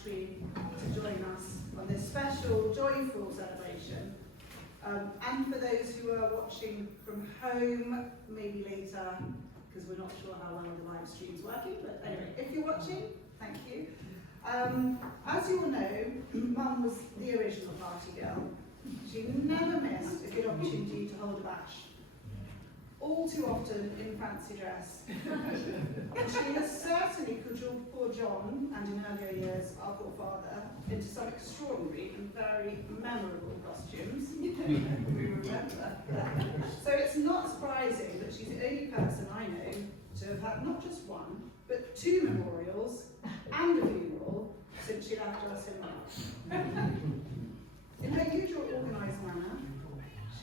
country to join us on this special, joyful celebration. And for those who are watching from home, maybe later, because we're not sure how well the live stream's working, but anyway, if you're watching, thank you. As you all know, Mum was the original party girl. She never missed a good opportunity to hold a bash. All too often in fancy dress. She has certainly cajoled poor John, and in earlier years our poor father, into some extraordinary and very memorable costumes. We remember. So it's not surprising that she's the only person I know to have had not just one, but 2 memorials and a funeral since she left us in March. In her usual organised manner,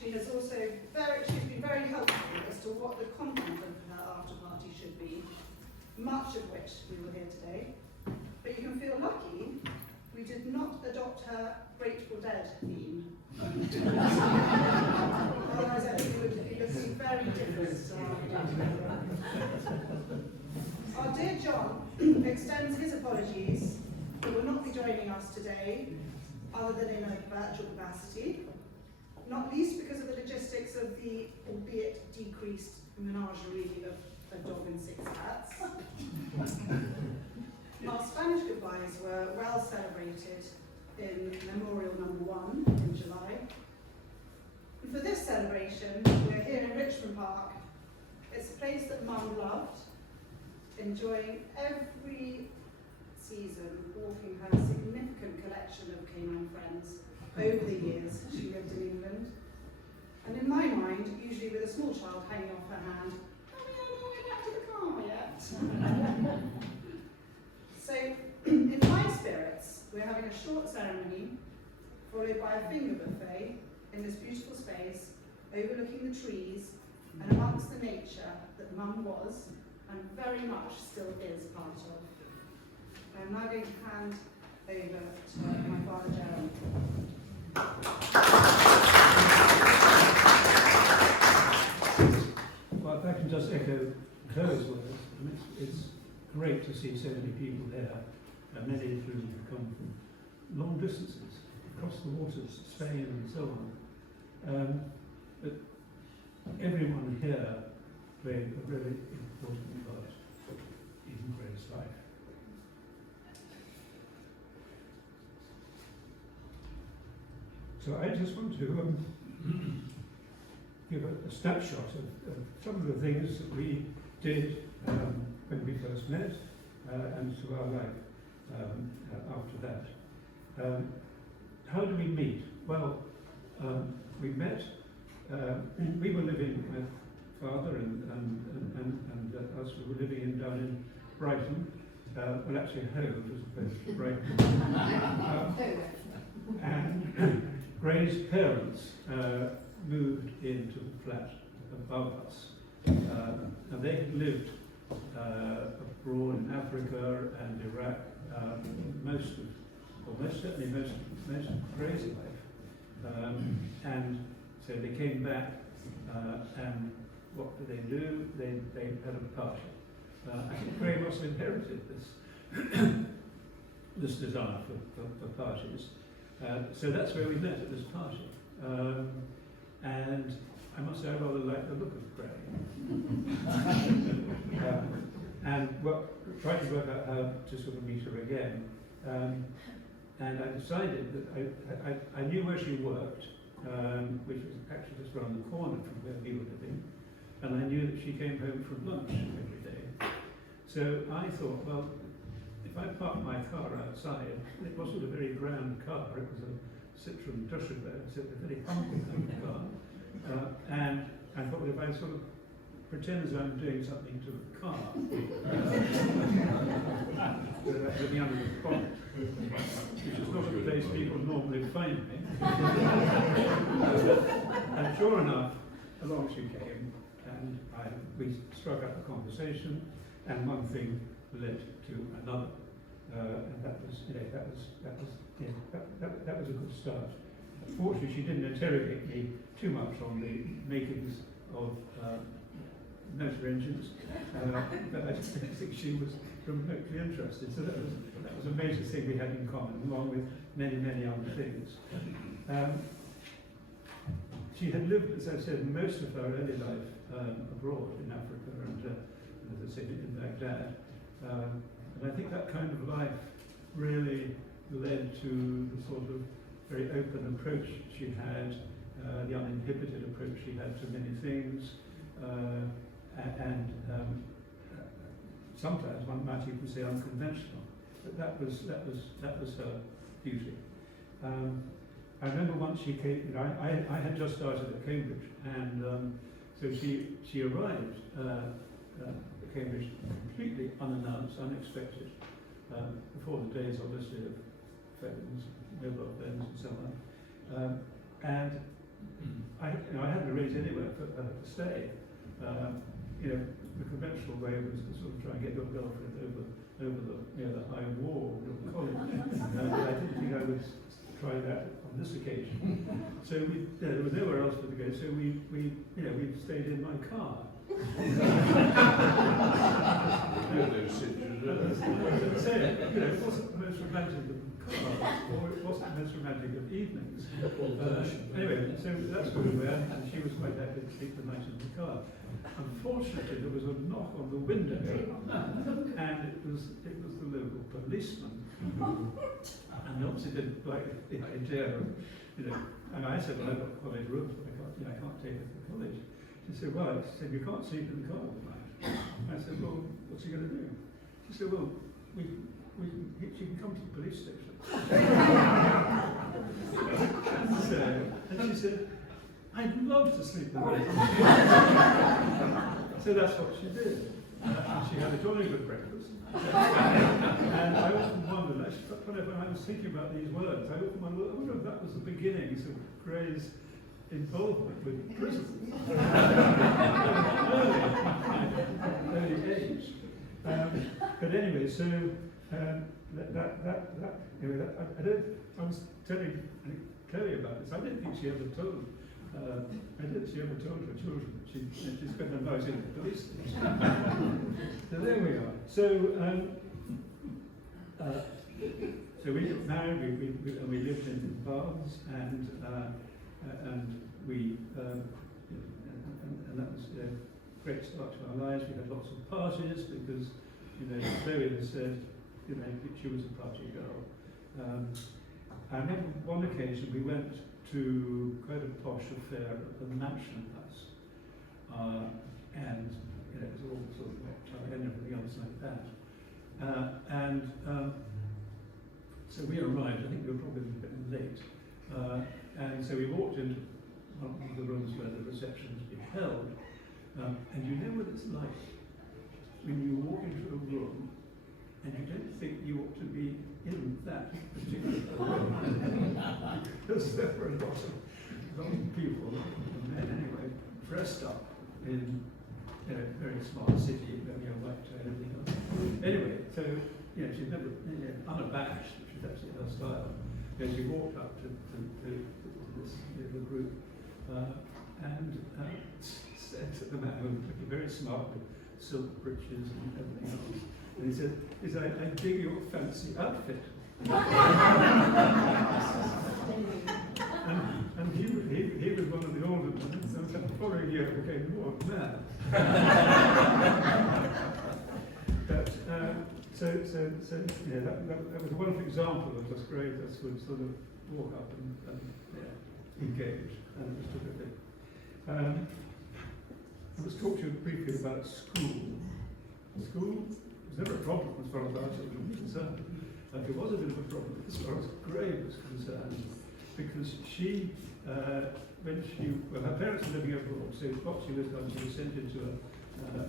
she's been very helpful as to what the content of her after party should be, much of which we will hear today. But you can feel lucky we did not adopt her Grateful Dead theme. Otherwise I think it would be looking very different. Our dear John extends his apologies that will not be joining us today, other than in a virtual capacity. Not least because of the logistics of the, albeit decreased, menagerie of a dog and 6 cats. Our Spanish goodbyes were well celebrated in Memorial Number 1 in July. And for this celebration, we're here in Richmond Park. It's a place that Mum loved, enjoying every season, walking her significant collection of canine friends over the years she lived in England. And in my mind, usually with a small child hanging off her hand, are we on our way back to the car yet? So, in high spirits, we're having a short ceremony, followed by a finger buffet in this beautiful space, overlooking the trees and amongst the nature that Mum was, and very much still is part of. I'm now going to hand over to my father, Gerald. Well, if I can just echo Chloe's words, it's great to see so many people there, many of whom have come from long distances, across the waters, Spain and so on. But everyone here played a really important part in Grace's life. So I just want to give a snapshot of some of the things that we did when we first met and to our life after that. How do we meet? Well, we met, we were living with Father and us, we were living down in Brighton. Well, actually Hove as opposed to Brighton. And Gray's parents moved into the flat above us, and they had lived abroad in Africa and Iraq most of Gray's life, and so they came back, and what did they do? They had a party. I think Gray must have inherited this desire for parties. So that's where we met, at this party. And I must say I rather like the look of Gray. And tried to work out how to sort of meet her again. And I decided that I knew where she worked, which was actually just around the corner from where we were living. And I knew that she came home from lunch every day. So I thought, well, if I parked my car outside, it wasn't a very grand car, it was a Citroen Dushabert, so a very humble kind of car. And I thought, well, if I sort of pretend as I'm doing something to the car, living under the bonnet, which is not a place people normally find me. And sure enough, along she came, and we struck up a conversation, and one thing led to another, and that was a good start. Fortunately, she didn't interrogate me too much on the makings of motor engines, but I think she was remotely interested. So that was a major thing we had in common, along with many, many other things. She had lived, as I said, most of her early life abroad in Africa and, as I said, in Baghdad. And I think that kind of life really led to the sort of very open approach she had, the uninhibited approach she had to many things, and sometimes one might even say unconventional. But that was her beauty. I remember once she came. I had just started at Cambridge, and so she arrived at Cambridge completely unannounced, unexpected, before the days obviously of phones, mobile phones, and so on. And I hadn't arranged anywhere for her to stay. The conventional way was to sort of try and get your girlfriend over the high wall of the college. But I didn't think I would try that on this occasion. So there was nowhere else for to go. So we stayed in my car. It wasn't the most romantic of cars, or it wasn't the most romantic of evenings. Anyway, so that's where we were, and she was quite happy to sleep the night in the car. Unfortunately, there was a knock on the window, and it was the local policeman. And obviously didn't like the idea of, and I said, well, I've got college rooms, but I can't take her to college. She said, well, you can't sleep in the car all night. I said, well, what's he going to do? She said, well, she can come to the police station. And she said, I'd love to sleep in the car. So that's what she did. She had a jolly good breakfast. And I often wondered, when I was thinking about these words, I often wondered, I wonder if that was the beginnings of Gray's involvement with prison. early age. But anyway, so I was telling Chloe about this. I didn't think she ever told. She ever told her children that she spent her night in the police station. So there we are. So we got married. We lived in Baths, and that was a great start to our lives. We had lots of parties because, Chloe had said, she was a party girl. I remember one occasion we went to quite a posh affair at the Mansion House, and it was all sort of mocktail and everything else like that. So we arrived. I think we were probably a bit late, and so we walked into one of the rooms where the reception was being held, and you know what it's like when you walk into a room and you don't think you ought to be in that particular room. Because there were a lot of people, men anyway, dressed up in very smart city, white and everything else. Anyway, so she's never unabashed, which is actually her style. She walked up to this little group and said to the man who was looking very smart with silk breeches and everything else. And he said, I dig your fancy outfit. and he was one of the older men, so the following year became more mad. But that was one example of this great us would sort of walk up and engage, and it was terrific. Let's talk to you briefly about school. School was never a problem as far as our children were concerned. It was a bit of a problem as far as Gray was concerned, because her parents were living abroad, so what she was done, she was sent into a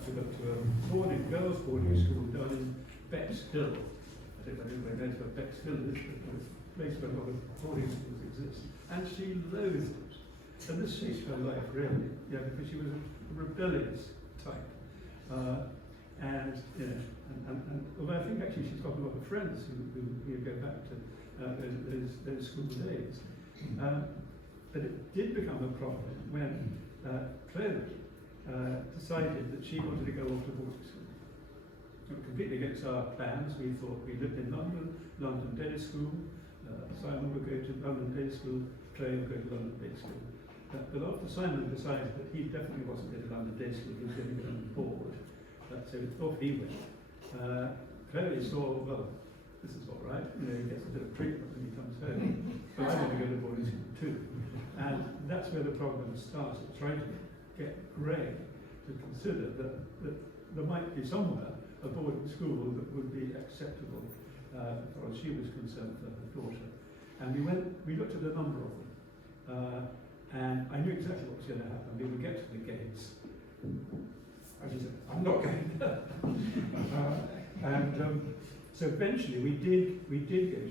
girls' boarding school down in Bexhill. I don't know if anybody knows where Bexhill is, but it's a place where a lot of boarding schools exist. And she loathed it. And this shaped her life, really, because she was a rebellious type. And although I think actually she's got a lot of friends who go back to those school days. But it did become a problem when Chloe decided that she wanted to go off to boarding school. completely against our plans. We thought we lived in London Day School. Simon would go to London Day School, Chloe would go to London Day School. But after Simon decided that he definitely wasn't going to London Day School, he was going to get on board. So off he went. Chloe saw, well, this is all right, he gets a bit of treatment when he comes home. But I want to go to boarding school too. And that's where the problem started, trying to get Ray to consider that there might be somewhere a boarding school that would be acceptable as far as she was concerned for her daughter. And we looked at a number of them. And I knew exactly what was going to happen. We would get to the gates. I just said, I'm not going there. So eventually we did go,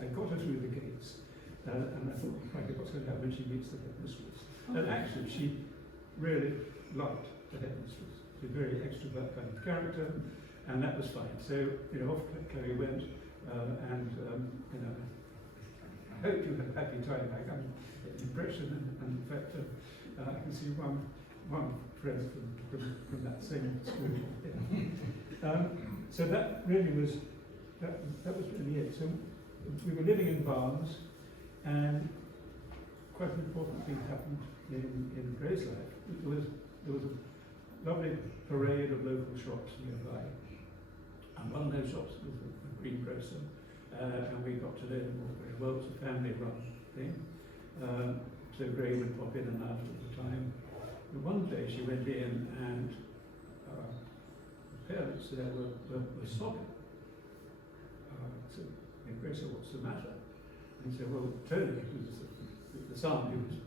I got her through the gates. And I thought, okay, what's going to happen when she meets the headmistress? And actually she really liked the headmistress. She's a very extrovert kind of character, and that was fine. So, off Chloe went, I hope you had a happy time. I got impression, and in fact, I can see one friend from that same school. Yeah. So that really was that was really it. So we were living in Barnes, and quite an important thing happened in Gray's life. There was a lovely parade of local shops nearby, and one of those shops was a greengrocer, and we got to know them all very well. It was a family-run thing. So Ray would pop in and out all the time. And one day she went in, and the parents there were sobbing. So Ray said, "What's the matter?" And he said, "Well, Tony, who's the son who was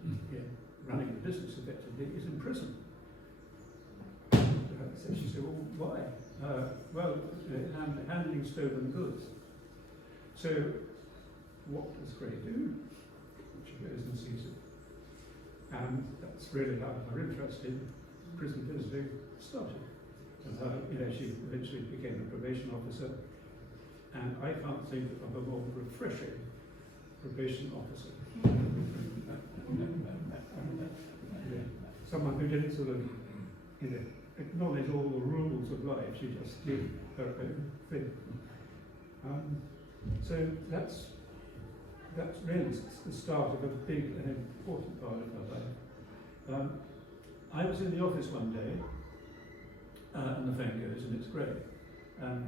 running the business effectively, is in prison." So she said, "Well, why?" Handling stolen goods. So what does Gray do? She goes and sees it. And that's really how her interest in prison visiting started. And she eventually became a probation officer. And I can't think of a more refreshing probation officer. Someone who didn't sort of, acknowledge all the rules of life. She just did her own thing. So that's really the start of a big and important part of her life. I was in the office one day, and the phone goes, and it's Gray. And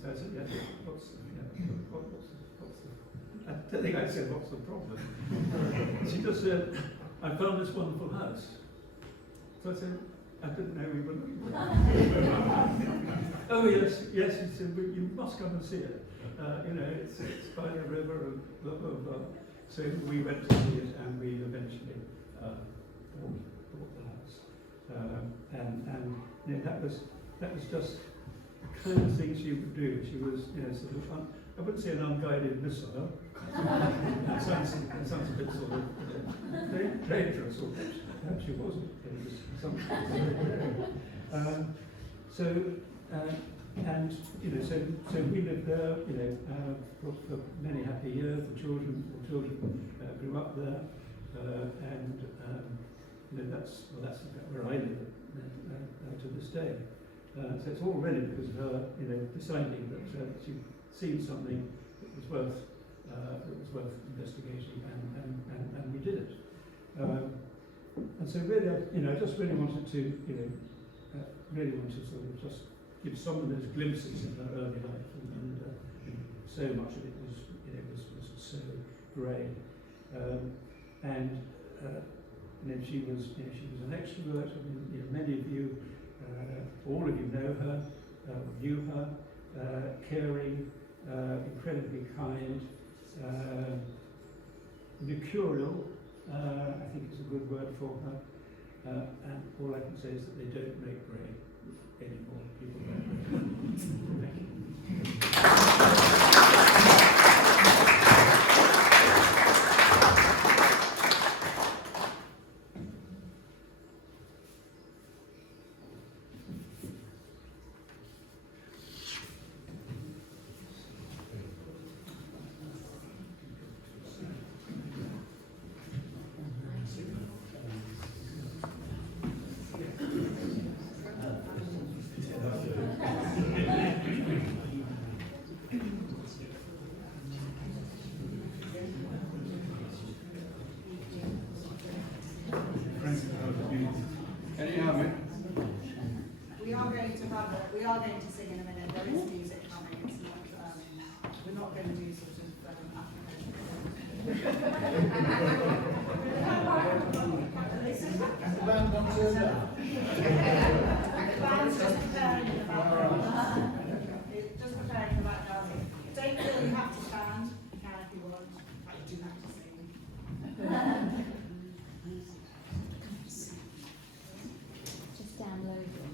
so I said, "Yes, what's I don't think I said, what's the problem?" She just said, "I found this wonderful house." So I said, "I didn't know we were looking for it." "Oh yes," he said, "but you must come and see it. It's by the river and blah, blah, blah." So we went to see it, and we eventually bought the house. That was just the kind of thing she would do. She was, sort of, I wouldn't say an unguided missile. That sounds a bit sort of dangerous, or perhaps she wasn't. So we lived there, for many happy years. The children grew up there, that's where I live to this day. So it's all really because of her, deciding that she'd seen something that was worth investigating, and we did it. And so really, I just really wanted to, sort of just give some of those glimpses of her early life, and so much of it was so grey. She was an extrovert. Many of you, all of you know her, knew her, caring, incredibly kind, mercurial. I think is a good word for her. And all I can say is that they don't make Gray anymore. People don't make coming. We are going to have we are going to sing in a minute. There is music coming. It's not. We're not going to do sort of The band not turned up. the band's just preparing in the background. It's just preparing in the background. Don't feel you have to stand. You can if you want. But you do have to sing. Just download it.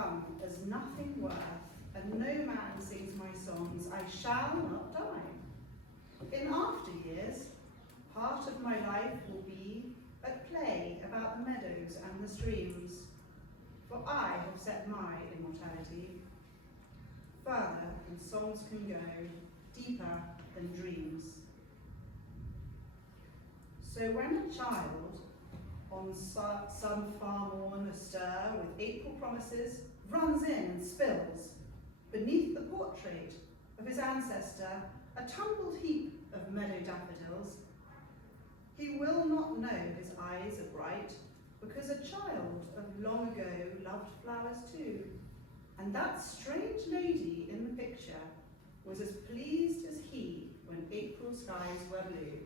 come as nothing worth, and no man sings my songs, I shall not die. In after years, part of my life will be at play about the meadows and the streams, for I have set my immortality further than songs can go, deeper than dreams. So when a child, on some farm morn astir with April promises, runs in and spills, beneath the portrait of his ancestor, a tumbled heap of meadow daffodils, he will not know his eyes are bright, because a child of long ago loved flowers too, and that strange lady in the picture was as pleased as he when April skies were blue.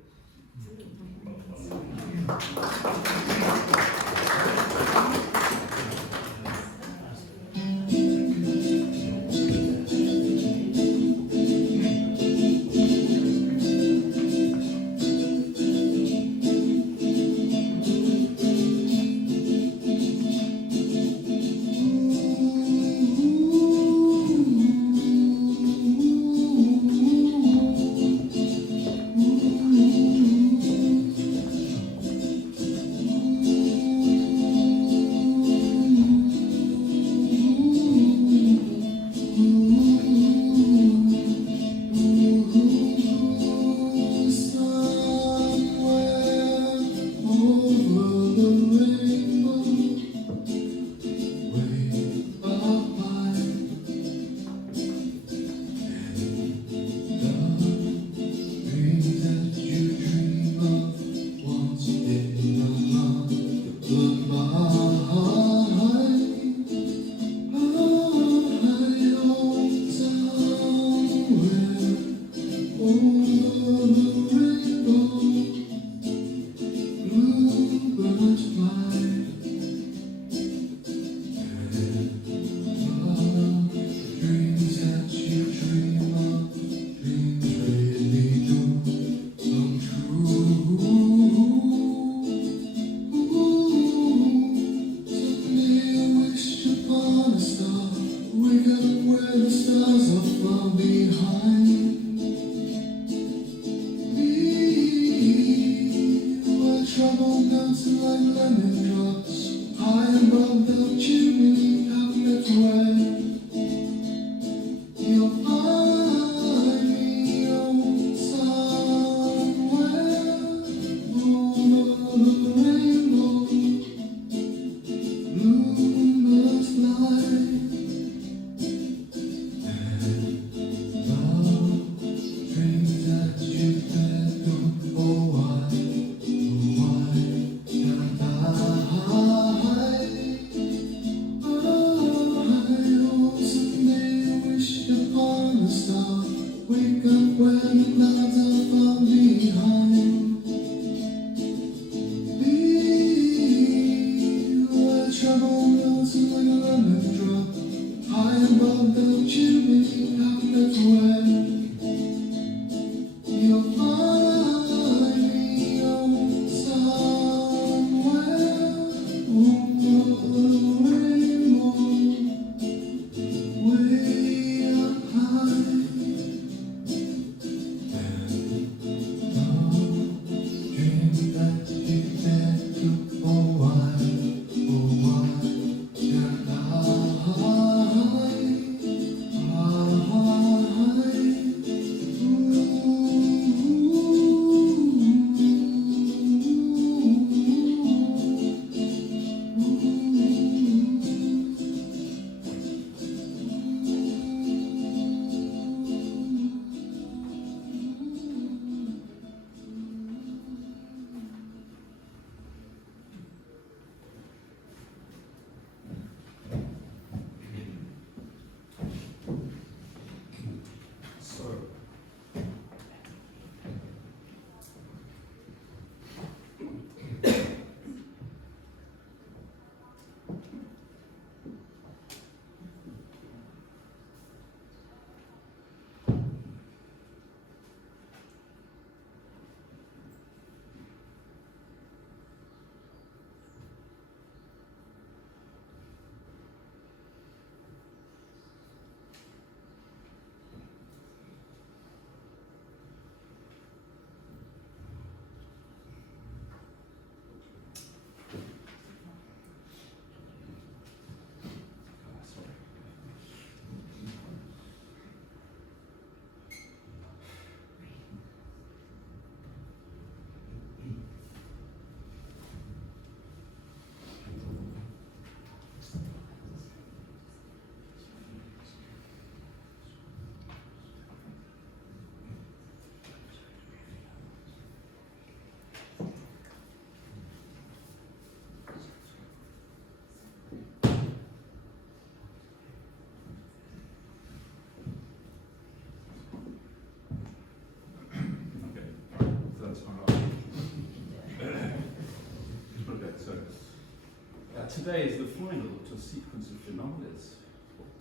Today is the final to a sequence of finales.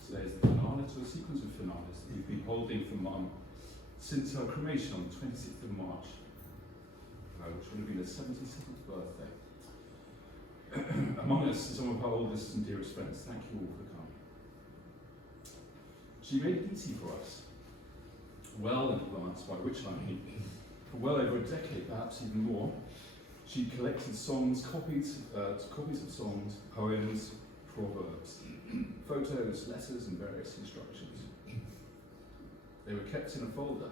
Today is the finale to a sequence of finales that we've been holding for Mum since her cremation on the 26th of March, which would have been her 77th birthday. Among us are some of her oldest and dearest friends. Thank you all for coming. She made it easy for us, well in advance, by which I mean for well over a decade, perhaps even more. She collected songs, copies of songs, poems, proverbs, photos, letters, and various instructions. They were kept in a folder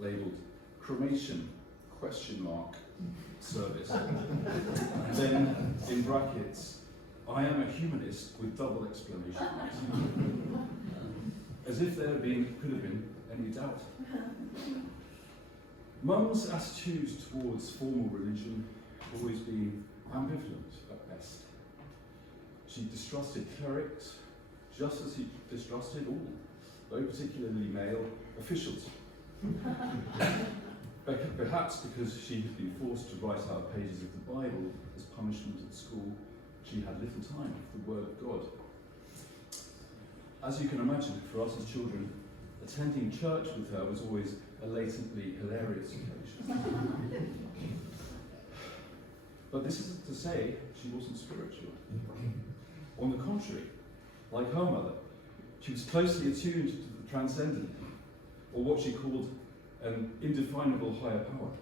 labelled cremation ? Service. And then in brackets, I am a humanist with double exclamation marks. As if there could have been any doubt. Mum's attitude towards formal religion had always been ambivalent at best. She distrusted clerics, just as she distrusted all, though particularly male, officials. Perhaps because she had been forced to write out pages of the Bible as punishment at school, she had little time for the Word of God. As you can imagine, for us as children, attending church with her was always a latently hilarious occasion. But this isn't to say she wasn't spiritual. On the contrary, like her mother, she was closely attuned to the transcendent, or what she called an indefinable higher power.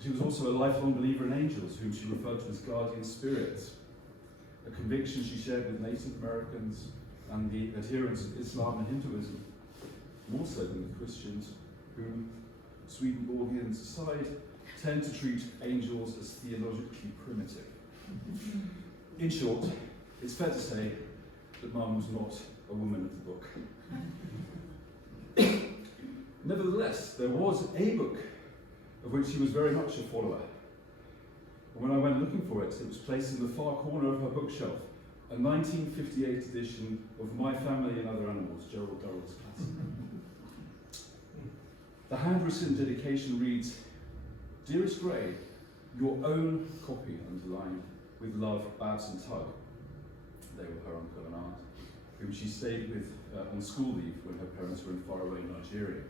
She was also a lifelong believer in angels, whom she referred to as guardian spirits, a conviction she shared with Native Americans and the adherents of Islam and Hinduism, more so than the Christians, whom Swedenborgians aside tend to treat angels as theologically primitive. In short, it's fair to say that Mum was not a woman of the book. Nevertheless, there was a book of which she was very much a follower. And when I went looking for it, it was placed in the far corner of her bookshelf, a 1958 edition of My Family and Other Animals, Gerald Durrell's classic. The handwritten dedication reads, "Dearest Ray, your own copy," underlined, "with love, Babs and Tug." They were her uncle and aunt, whom she stayed with on school leave when her parents were in faraway Nigeria.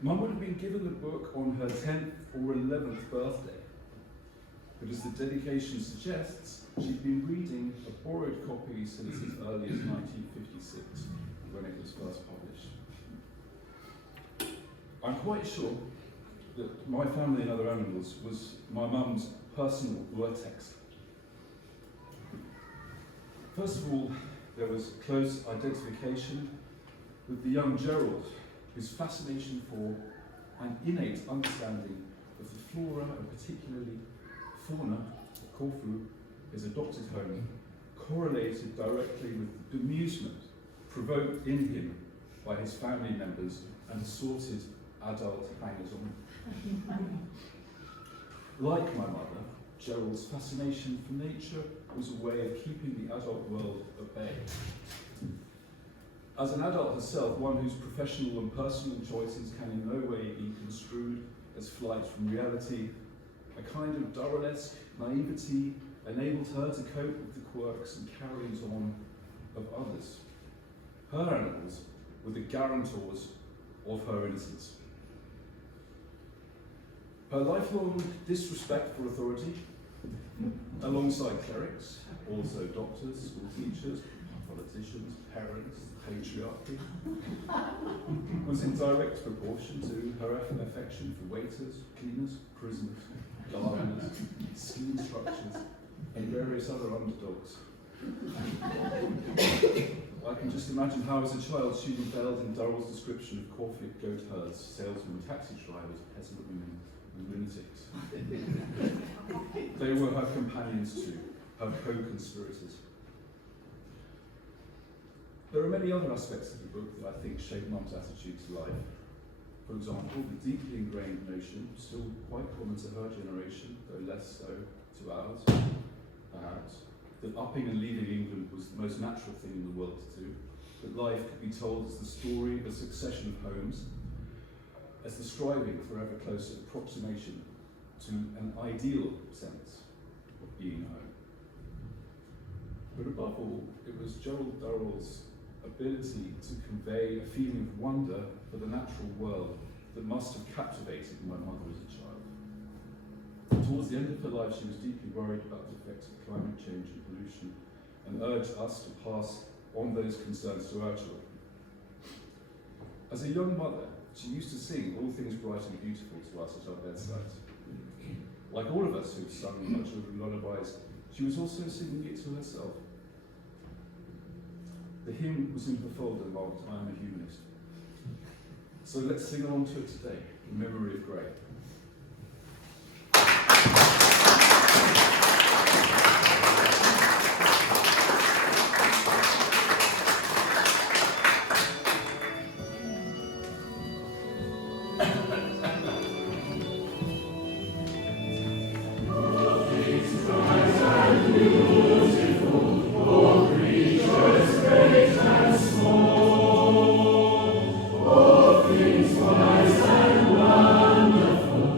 Mum would have been given the book on her 10th or 11th birthday, but as the dedication suggests, she'd been reading a borrowed copy since as early as 1956, when it was first published. I'm quite sure that My Family and Other Animals was my mum's personal word text. First of all, there was close identification with the young Gerald, whose fascination for and innate understanding of the flora and particularly fauna of Corfu, his adopted home, correlated directly with the bemusement provoked in him by his family members and assorted adult hangers-on. Like my mother, Gerald's fascination for nature was a way of keeping the adult world at bay. As an adult herself, one whose professional and personal choices can in no way be construed as flight from reality, a kind of Durrell-esque naivety enabled her to cope with the quirks and carryings on of others. Her animals were the guarantors of her innocence. Her lifelong disrespect for authority, alongside clerics, also doctors, school teachers, politicians, parents, patriarchy, was in direct proportion to her affection for waiters, cleaners, prisoners, gardeners, ski instructors, and various other underdogs. I can just imagine how, as a child, she rebelled in Durrell's description of Corfield goat herds, salesmen, taxi drivers, peasant women, and lunatics. They were her companions too, her co-conspirators. There are many other aspects of the book that I think shape Mum's attitude to life. For example, the deeply ingrained notion, still quite common to her generation, though less so to ours, perhaps, that upping and leaving England was the most natural thing in the world to do, that life could be told as the story of a succession of homes, as the striving for ever closer approximation to an ideal sense, of being home. But above all, it was Gerald Durrell's ability to convey a feeling of wonder for the natural world that must have captivated my mother as a child. Towards the end of her life, she was deeply worried about the effects of climate change and pollution, and urged us to pass on those concerns to our children. As a young mother, she used to sing All Things Bright and Beautiful to us at our bedside. Like all of us who've sung our children lullabies, she was also singing it to herself. The hymn was in her folder marked I Am a Humanist. So let's sing along to it today, in memory of Gray. Wise and wonderful,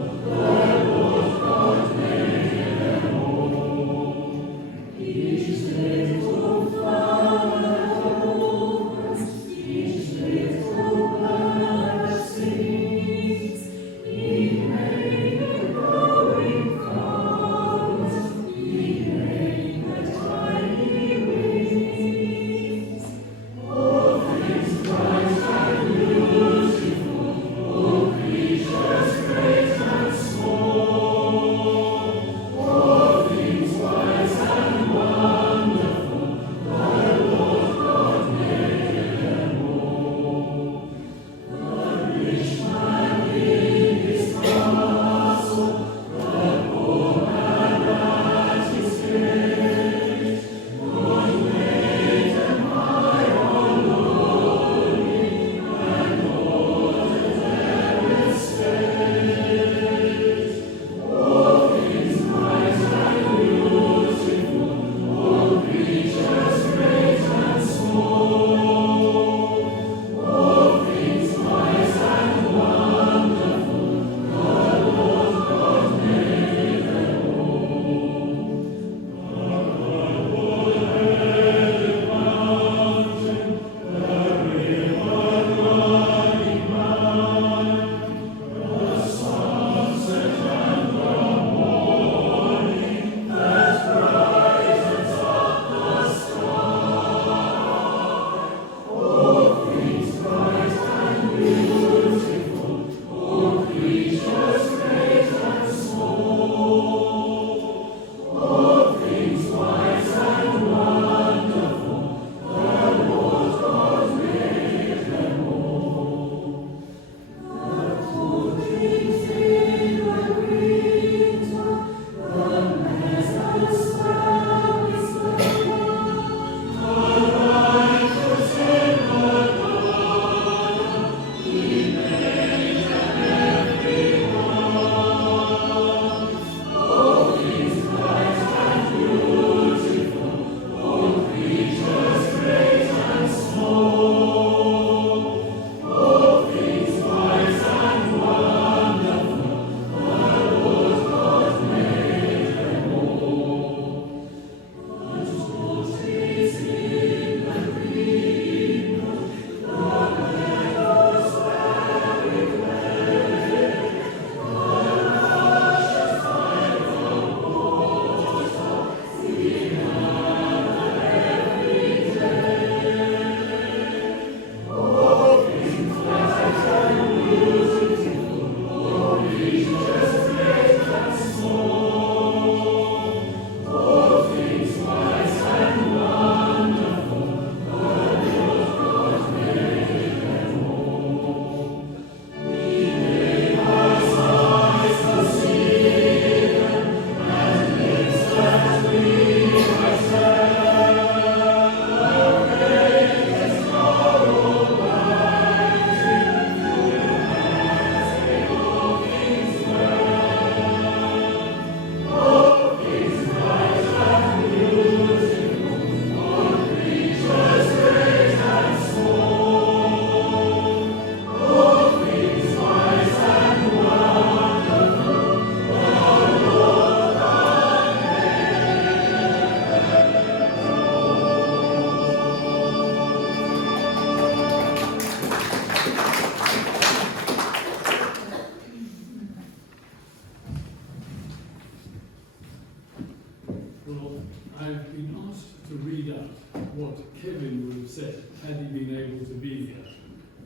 I've been asked to read out what Kevin would have said had he been able to be here.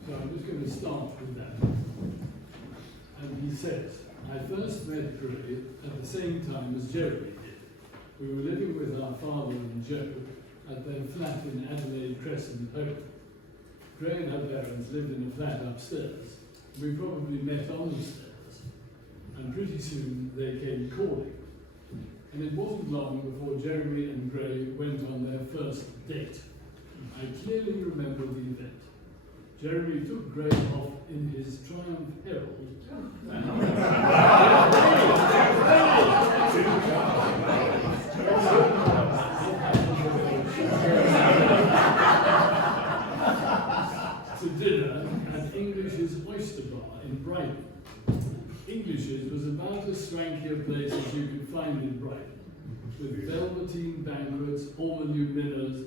So I'm just going to start with that. And he says, I first met Gray at the same time as Jeremy did. We were living with our father and Joe at their flat in Adelaide Crescent, Home. Gray and her parents lived in a flat upstairs. We probably met on the stairs, and pretty soon they came calling. And it wasn't long before Jeremy and Gray went on their first date. I clearly remember the event. Jeremy took Gray off in his Triumph Herald. To dinner at English's Oyster Bar in Brighton. English's was about as swanky a place as you could find in Brighton, with velveteen banquets, ormolu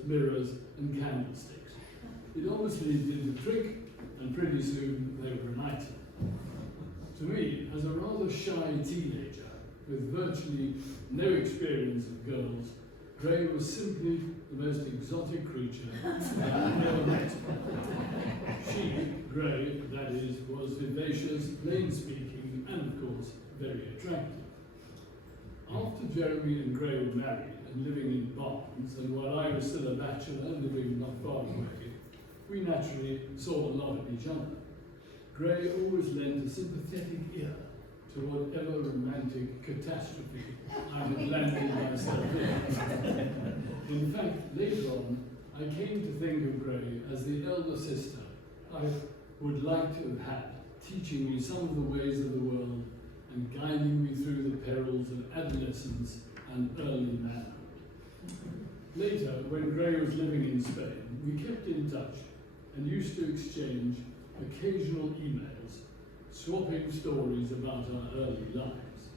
mirrors and candlesticks. It obviously did the trick, and pretty soon they were an item. To me, as a rather shy teenager with virtually no experience of girls, Gray was simply the most exotic creature I've ever met. She, Gray, that is, was vivacious, plain-speaking, and of course, very attractive. After Jeremy and Gray were married and living in Barnes, and while I was still a bachelor living not far away, we naturally saw a lot of each other. Gray always lent a sympathetic ear to whatever romantic catastrophe I had landed myself in. In fact, later on, I came to think of Gray as the elder sister I would like to have had, teaching me some of the ways of the world and guiding me through the perils of adolescence and early manhood. Later, when Gray was living in Spain, we kept in touch and used to exchange occasional emails, swapping stories about our early lives.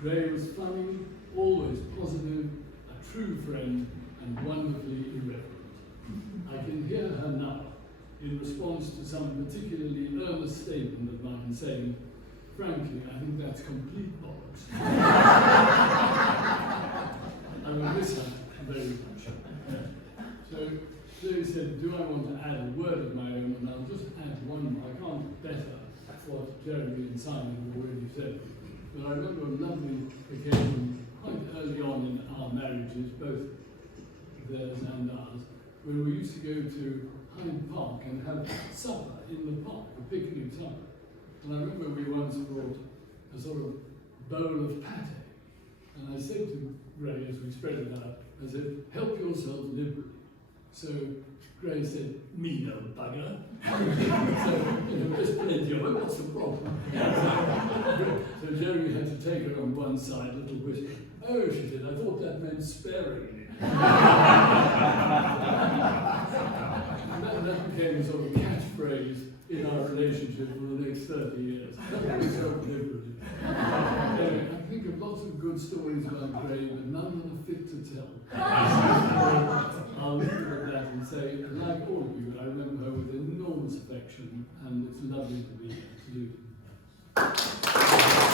Gray was funny, always positive, a true friend, and wonderfully irreverent. I can hear her now, in response to some particularly earnest statement of mine saying, frankly, I think that's complete bollocks. I will miss her very much. So he said, do I want to add a word of my own? And I'll just add one more. I can't better what Jeremy and Simon have already said. But I remember a lovely occasion quite early on in our marriages, both theirs and ours, when we used to go to Hyde Park and have supper in the park, a picnic supper. And I remember we once brought a sort of bowl of pate. And I said to Gray, as we spread it out, I said, help yourself liberally. So Gray said, me no bugger. So, there's plenty of it, what's the problem? So Jeremy had to take her on one side, a little whisper. Oh, she said, I thought that meant sparingly. And that became a sort of catchphrase in our relationship for the next 30 years. Self-liberty. Anyway, I think of lots of good stories about Gray, but none that are fit to tell. I'll leave it at that and say, like all of you, I remember her with enormous affection, and it's lovely to be here. Absolutely.